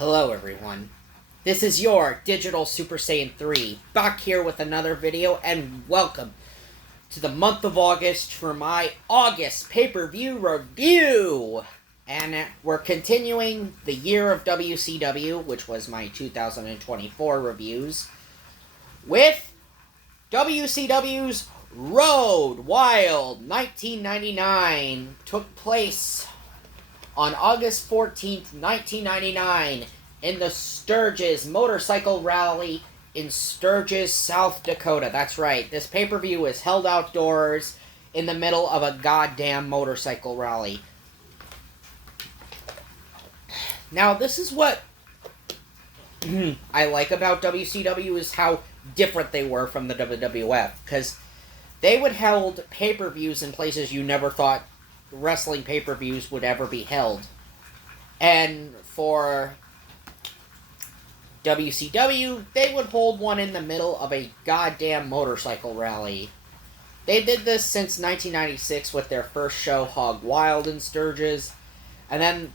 Hello everyone, this is your Digital Super Saiyan 3, back here with another video, and welcome to the month of August for my August pay-per-view review! And we're continuing the year of WCW, which was my 2024 reviews, with WCW's Road Wild 1999. Took place on August 14th, 1999, in the Sturgis Motorcycle Rally in Sturgis, South Dakota. That's right, this pay-per-view is held outdoors in the middle of a goddamn motorcycle rally. Now, this is what I like about WCW, is how different they were from the WWF, because they would hold pay-per-views in places you never thought wrestling pay-per-views would ever be held. And for WCW, they would hold one in the middle of a goddamn motorcycle rally. They did this since 1996 with their first show, Hog Wild in Sturgis, and then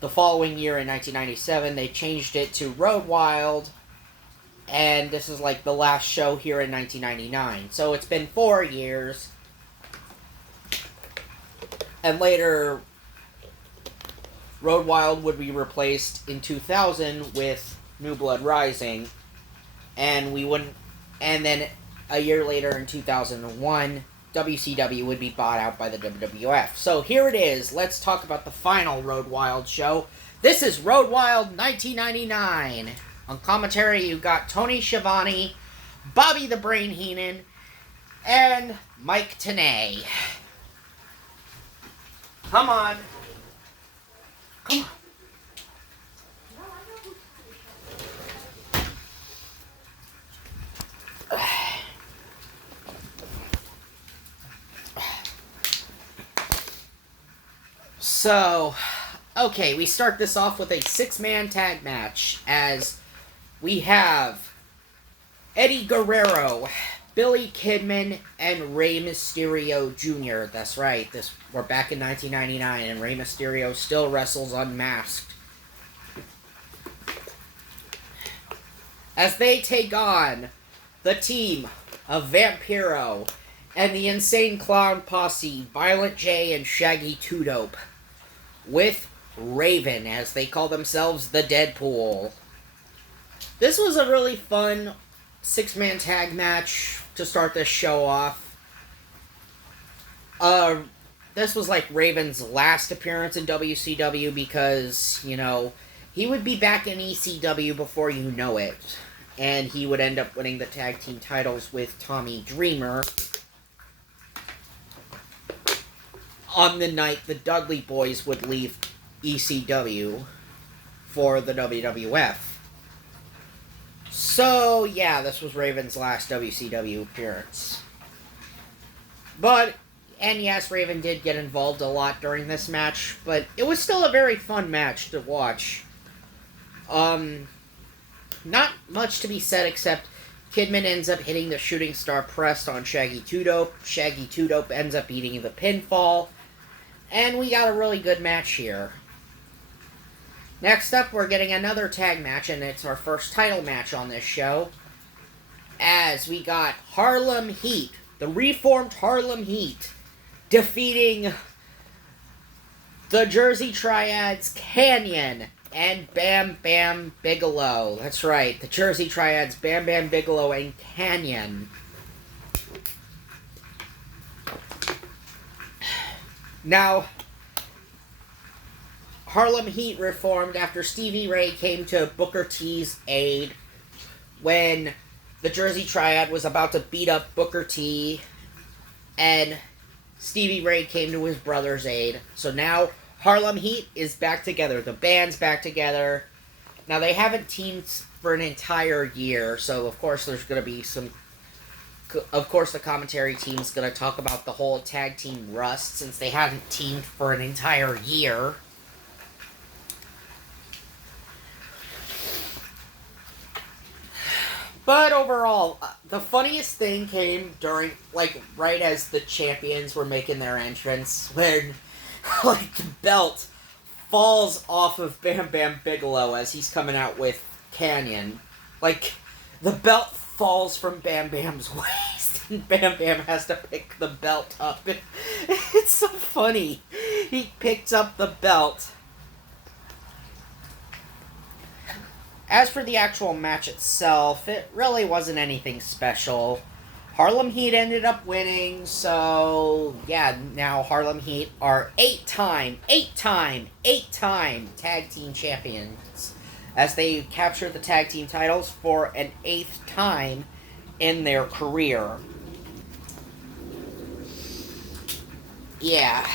the following year in 1997 they changed it to Road Wild, and this is like the last show here in 1999. So it's been 4 years. And later, Road Wild would be replaced in 2000 with New Blood Rising, and then a year later in 2001, WCW would be bought out by the WWF. So here it is. Let's talk about the final Road Wild show. This is Road Wild 1999. On commentary, you got Tony Schiavone, Bobby the Brain Heenan, and Mike Tenay. Come on. Come on. So, okay, we start this off with a 6-man tag match, as we have Eddie Guerrero, Billy Kidman, and Rey Mysterio Jr. That's right, we're back in 1999, and Rey Mysterio still wrestles unmasked, as they take on the team of Vampiro and the Insane Clown Posse, Violent J and Shaggy 2-Dope, with Raven, as they call themselves the Deadpool. This was a really fun 6-man tag match to start this show off. This was like Raven's last appearance in WCW, because, you know, he would be back in ECW before you know it, and he would end up winning the tag team titles with Tommy Dreamer on the night the Dudley Boys would leave ECW for the WWF. So, yeah, this was Raven's last WCW appearance. And yes, Raven did get involved a lot during this match, but it was still a very fun match to watch. Not much to be said, except Kidman ends up hitting the shooting star press on Shaggy 2-Dope. Shaggy 2-Dope ends up eating the pinfall, and we got a really good match here. Next up, we're getting another tag match, and it's our first title match on this show, as we got Harlem Heat, the reformed Harlem Heat, defeating the Jersey Triads Canyon and Bam Bam Bigelow. That's right, the Jersey Triads Bam Bam Bigelow and Canyon. Now, Harlem Heat reformed after Stevie Ray came to Booker T's aid when the Jersey Triad was about to beat up Booker T, and Stevie Ray came to his brother's aid. So now Harlem Heat is back together. The band's back together. Now, they haven't teamed for an entire year, so of course there's going to be some... Of course, the commentary team's going to talk about the whole tag team rust, since they haven't teamed for an entire year. But overall, the funniest thing came during, like, right as the champions were making their entrance, when, like, the belt falls off of Bam Bam Bigelow as he's coming out with Canyon. Like, the belt falls from Bam Bam's waist, and Bam Bam has to pick the belt up. It's so funny. He picks up the belt. As for the actual match itself, it really wasn't anything special. Harlem Heat ended up winning, so yeah, now Harlem Heat are eight-time tag team champions as they capture the tag team titles for an 8th time in their career. Yeah.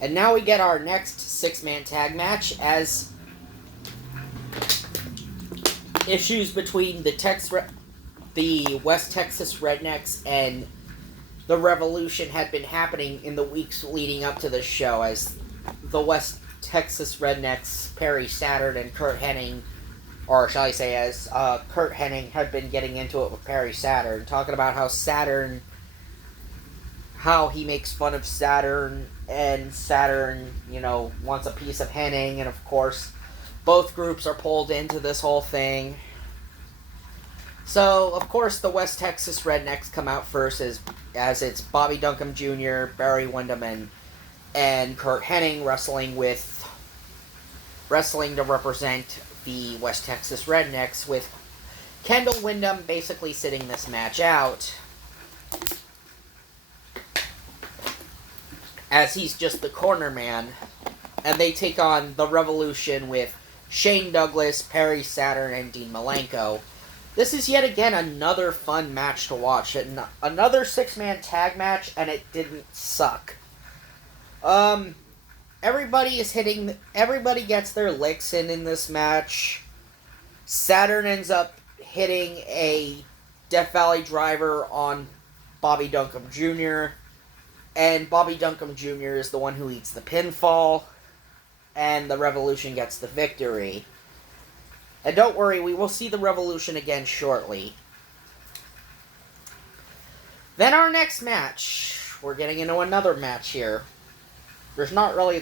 And now we get our next 6-man tag match as issues between the West Texas Rednecks and the Revolution had been happening in the weeks leading up to the show, as the West Texas Rednecks, Perry Saturn and Kurt Hennig, or shall I say as Kurt Hennig had been getting into it with Perry Saturn, talking about how he makes fun of Saturn, and Saturn, wants a piece of Hennig, and of course, both groups are pulled into this whole thing. So, of course, the West Texas Rednecks come out first as it's Bobby Duncombe Jr., Barry Windham, and Kurt Hennig wrestling to represent the West Texas Rednecks, with Kendall Windham basically sitting this match out, as he's just the corner man, and they take on the Revolution with Shane Douglas, Perry Saturn, and Dean Malenko. This is yet again another fun match to watch. Another 6-man tag match, and it didn't suck. Everybody gets their licks in this match. Saturn ends up hitting a Death Valley driver on Bobby Duncombe Jr., and Bobby Duncombe Jr. is the one who eats the pinfall, and the Revolution gets the victory. And don't worry, we will see the Revolution again shortly. Then our next match. We're getting into another match here. There's not really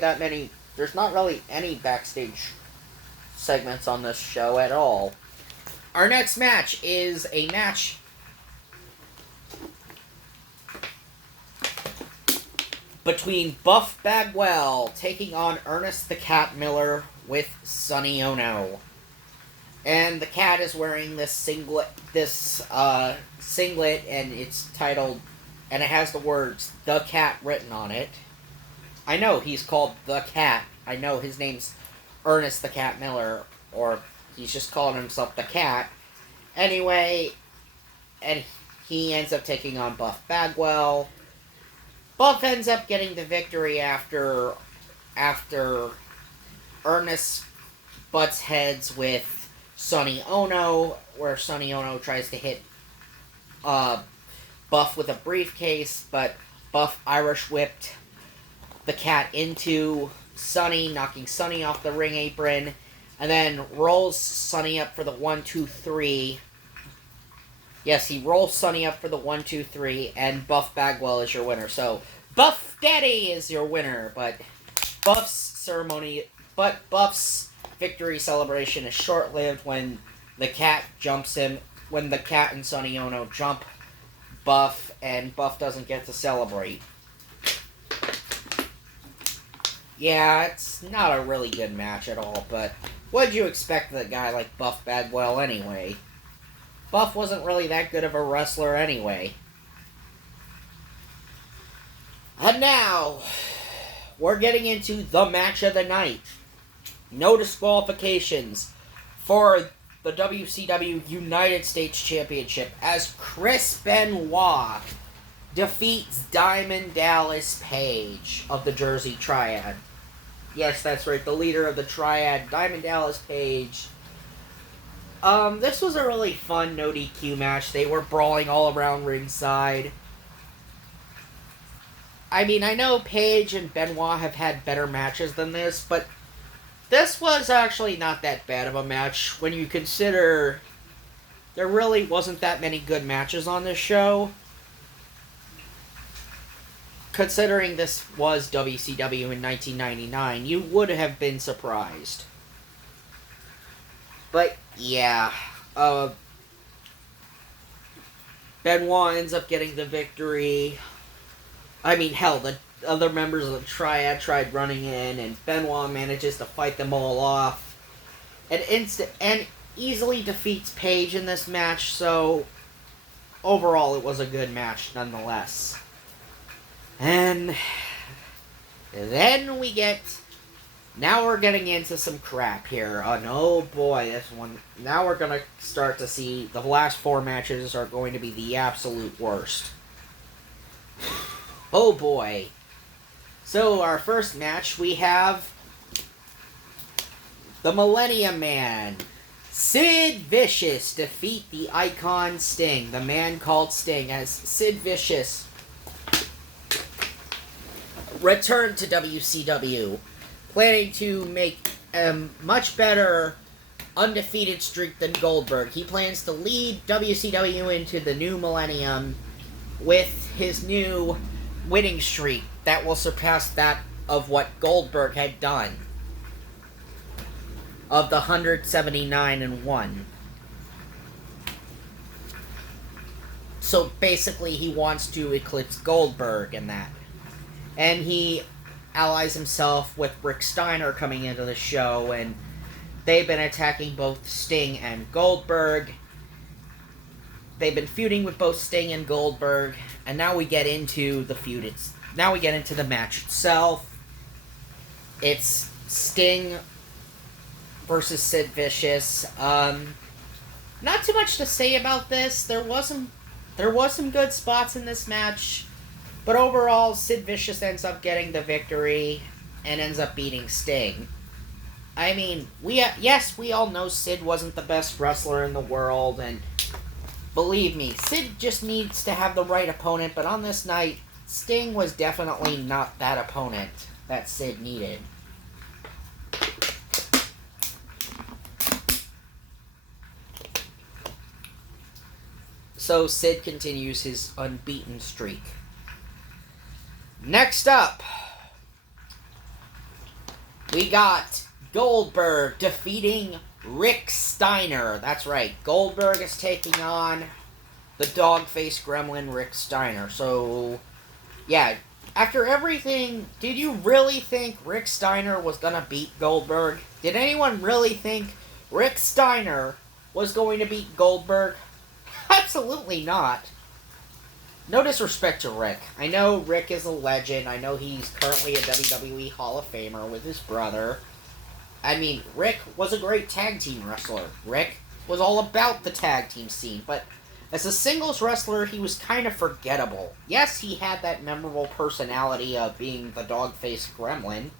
any backstage segments on this show at all. Our next match is a match between Buff Bagwell taking on Ernest the Cat Miller with Sonny Ono. And the Cat is wearing this singlet, and it's titled, and it has the words, The Cat written on it. I know he's called The Cat. I know his name's Ernest the Cat Miller, or he's just calling himself The Cat. Anyway, and he ends up taking on Buff Bagwell. Buff ends up getting the victory after Ernest butts heads with Sonny Ono, where Sonny Ono tries to hit Buff with a briefcase, but Buff Irish whipped the Cat into Sonny, knocking Sonny off the ring apron, and then rolls Sonny up for the 1-2-3. Yes, he rolls Sonny up for the 1-2-3, and Buff Bagwell is your winner. So, Buff Daddy is your winner, but Buff's victory celebration is short-lived when the Cat jumps him, when the Cat and Sonny Ono jump Buff, and Buff doesn't get to celebrate. Yeah, it's not a really good match at all, but what'd you expect of a guy like Buff Bagwell anyway? Buff wasn't really that good of a wrestler anyway. And now, we're getting into the match of the night. No disqualifications for the WCW United States Championship as Chris Benoit defeats Diamond Dallas Page of the Jersey Triad. Yes, that's right, the leader of the Triad, Diamond Dallas Page. This was a really fun no DQ match. They were brawling all around ringside. I mean, I know Page and Benoit have had better matches than this, but this was actually not that bad of a match when you consider there really wasn't that many good matches on this show. considering this was WCW in 1999, you would have been surprised. But, yeah. Benoit ends up getting the victory. I mean, hell, the other members of the Triad tried running in, and Benoit manages to fight them all off. And easily defeats Page in this match, so overall it was a good match nonetheless. And then now we're getting into some crap here. And oh boy, this one. Now we're going to start to see the last 4 matches are going to be the absolute worst. Oh boy. So our first match, we have the Millennium Man, Sid Vicious, defeat the Icon Sting, the man called Sting, as Sid Vicious returned to WCW, planning to make a much better undefeated streak than Goldberg. He plans to lead WCW into the new millennium with his new winning streak that will surpass that of what Goldberg had done, of the 179-1. So basically he wants to eclipse Goldberg in that. And he allies himself with Rick Steiner coming into the show, and they've been attacking both Sting and Goldberg. They've been feuding with both Sting and Goldberg, and now we get into the feud. Now we get into the match itself. It's Sting versus Sid Vicious. Not too much to say about this. There was some good spots in this match, but overall, Sid Vicious ends up getting the victory and ends up beating Sting. I mean, we all know Sid wasn't the best wrestler in the world, and believe me, Sid just needs to have the right opponent, but on this night, Sting was definitely not that opponent that Sid needed. So Sid continues his unbeaten streak. Next up, we got Goldberg defeating Rick Steiner. That's right, Goldberg is taking on the dog-faced gremlin Rick Steiner. So, yeah, after everything, did you really think Rick Steiner was going to beat Goldberg? Did anyone really think Rick Steiner was going to beat Goldberg? Absolutely not. No disrespect to Rick. I know Rick is a legend. I know he's currently a WWE Hall of Famer with his brother. I mean, Rick was a great tag team wrestler. Rick was all about the tag team scene, but as a singles wrestler, he was kind of forgettable. Yes, he had that memorable personality of being the dog-faced gremlin.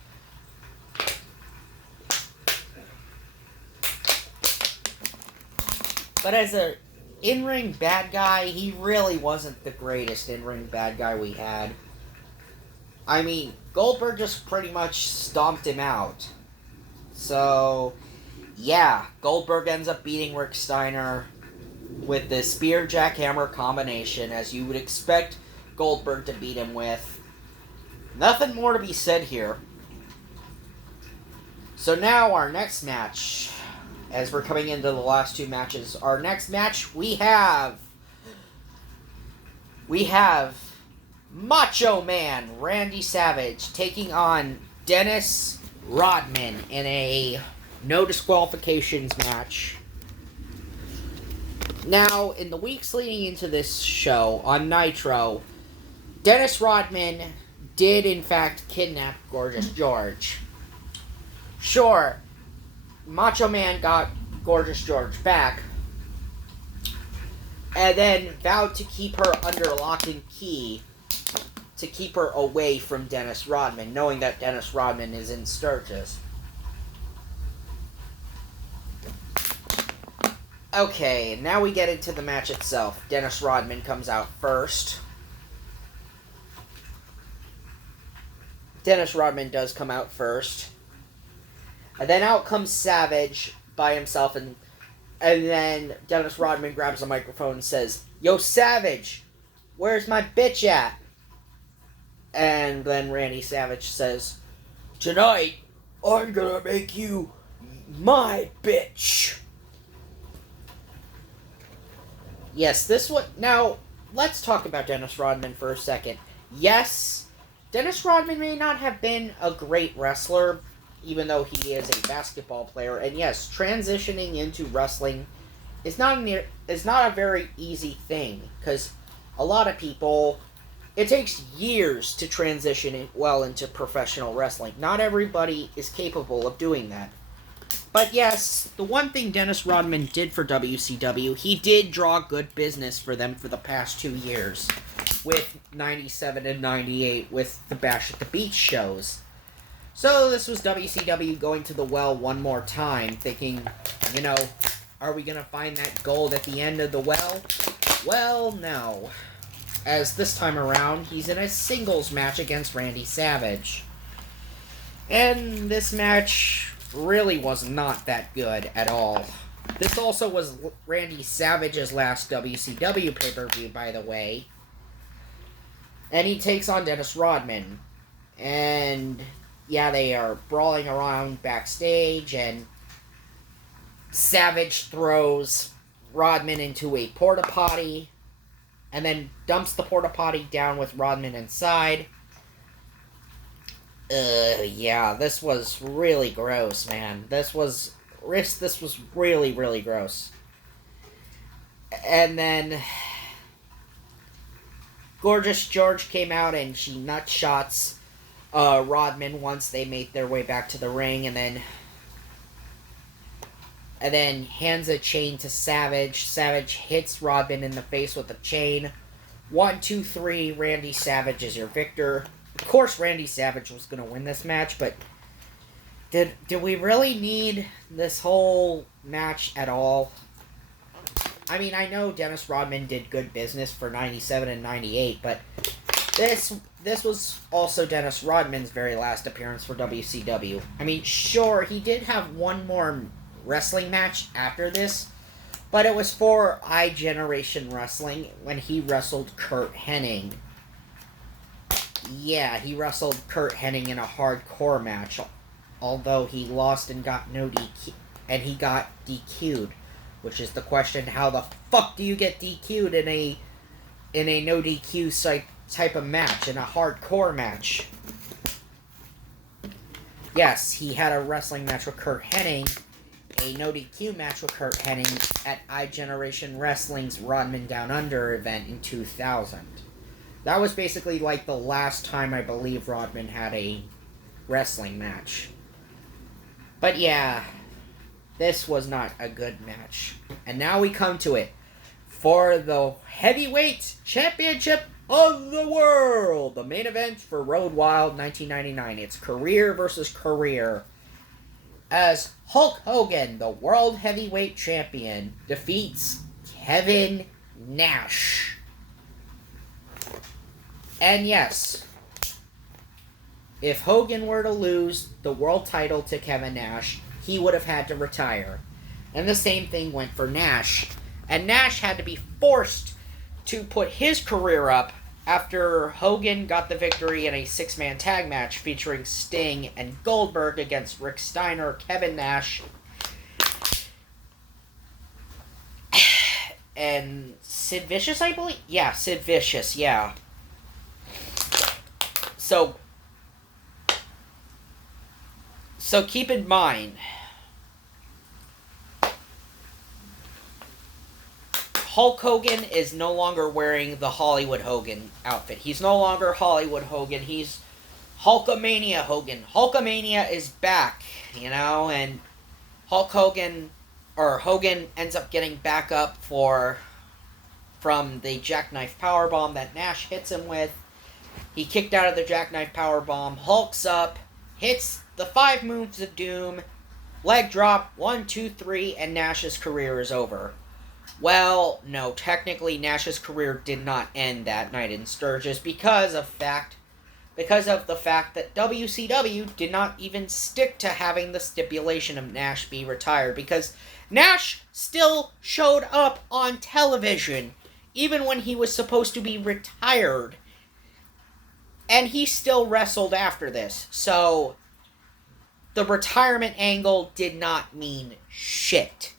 But as a in-ring bad guy, he really wasn't the greatest in-ring bad guy we had. I mean, Goldberg just pretty much stomped him out. So, yeah, Goldberg ends up beating Rick Steiner with the spear jackhammer combination, as you would expect Goldberg to beat him with. Nothing more to be said here. So now our next match, as we're coming into the last 2 matches, our next match we have Macho Man Randy Savage taking on Dennis Rodman in a no disqualifications match. Now, in the weeks leading into this show on Nitro, Dennis Rodman did in fact kidnap Gorgeous George. Sure, Macho Man got Gorgeous George back, and then vowed to keep her under lock and key, to keep her away from Dennis Rodman, knowing that Dennis Rodman is in Sturgis. Okay, now we get into the match itself. Dennis Rodman comes out first. Dennis Rodman does come out first. And then out comes Savage by himself, and then Dennis Rodman grabs the microphone and says, "Yo, Savage, where's my bitch at?" And then Randy Savage says, "Tonight, I'm gonna make you my bitch." Yes, this one. Now, let's talk about Dennis Rodman for a second. Yes, Dennis Rodman may not have been a great wrestler, even though he is a basketball player. And yes, transitioning into wrestling is not a very easy thing, because a lot of people, it takes years to transition into professional wrestling. Not everybody is capable of doing that. But yes, the one thing Dennis Rodman did for WCW, he did draw good business for them for the past 2 years, with 97 and 98 with the Bash at the Beach shows. So this was WCW going to the well one more time, thinking, are we going to find that gold at the end of the well? Well, no. As this time around, he's in a singles match against Randy Savage. And this match really was not that good at all. This also was Randy Savage's last WCW pay-per-view, by the way. And he takes on Dennis Rodman. And yeah, they are brawling around backstage, and Savage throws Rodman into a porta potty, and then dumps the porta potty down with Rodman inside. Yeah, this was really gross, man. This was really, really gross. And then Gorgeous George came out, and she nutshots Rodman once they made their way back to the ring, and then hands a chain to Savage. Savage hits Rodman in the face with a chain. 1, 2, 3, Randy Savage is your victor. Of course, Randy Savage was going to win this match, but did we really need this whole match at all? I mean, I know Dennis Rodman did good business for 97 and 98, but this was also Dennis Rodman's very last appearance for WCW. I mean, sure, he did have one more wrestling match after this, but it was for iGeneration Wrestling when he wrestled Kurt Hennig. Yeah, he wrestled Kurt Hennig in a hardcore match, although he lost and got he got DQ'd, which is the question: how the fuck do you get DQ'd in a no DQ type of match, in a hardcore match? Yes, he had a wrestling match with Kurt Hennig, a no DQ match with Kurt Hennig at iGeneration Wrestling's Rodman Down Under event in 2000. That was basically like the last time I believe Rodman had a wrestling match. But yeah, this was not a good match. And now we come to it. For the Heavyweight Championship of the World, the main event for Road Wild 1999. It's career versus career, as Hulk Hogan, the World Heavyweight Champion, defeats Kevin Nash. And yes, if Hogan were to lose the world title to Kevin Nash, he would have had to retire. And the same thing went for Nash. And Nash had to be forced to put his career up after Hogan got the victory in a 6-man tag match featuring Sting and Goldberg against Rick Steiner, Kevin Nash, and Sid Vicious, I believe? Yeah, Sid Vicious, yeah. So keep in mind, Hulk Hogan is no longer wearing the Hollywood Hogan outfit. He's no longer Hollywood Hogan. He's Hulkamania Hogan. Hulkamania is back, and Hogan ends up getting back up from the jackknife powerbomb that Nash hits him with. He kicked out of the jackknife powerbomb, hulks up, hits the 5 moves of doom, leg drop, 1, 2, 3, and Nash's career is over. Well, no, technically Nash's career did not end that night in Sturgis because of the fact that WCW did not even stick to having the stipulation of Nash be retired, because Nash still showed up on television even when he was supposed to be retired. And he still wrestled after this. So, the retirement angle did not mean shit.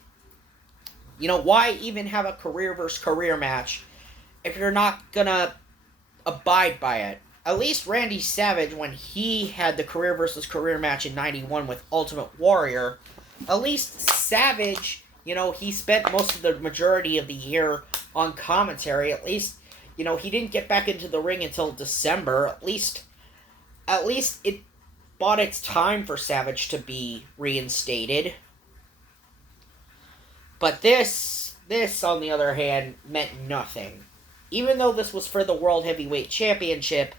You know, why even have a career versus career match if you're not gonna abide by it? At least Randy Savage, when he had the career versus career match in 91 with Ultimate Warrior, at least Savage, you know, he spent most of the majority of the year on commentary. At least, you know, he didn't get back into the ring until December. At least it bought its time for Savage to be reinstated. But this, on the other hand, meant nothing. Even though this was for the World Heavyweight Championship,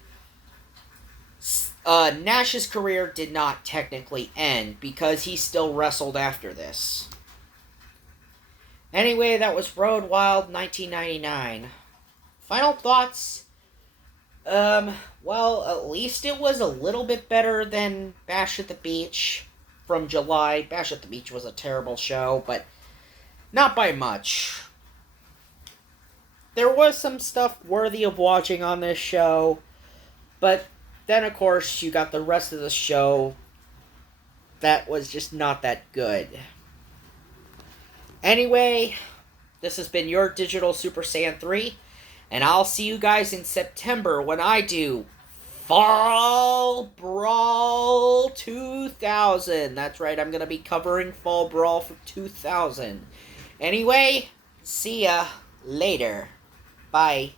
Nash's career did not technically end because he still wrestled after this. Anyway, that was Road Wild 1999. Final thoughts? Well, at least it was a little bit better than Bash at the Beach from July. Bash at the Beach was a terrible show, but not by much. There was some stuff worthy of watching on this show, but then, of course, you got the rest of the show that was just not that good. Anyway, this has been your Digital Super Saiyan 3, and I'll see you guys in September when I do Fall Brawl 2000. That's right, I'm going to be covering Fall Brawl for 2000. Anyway, see ya later. Bye.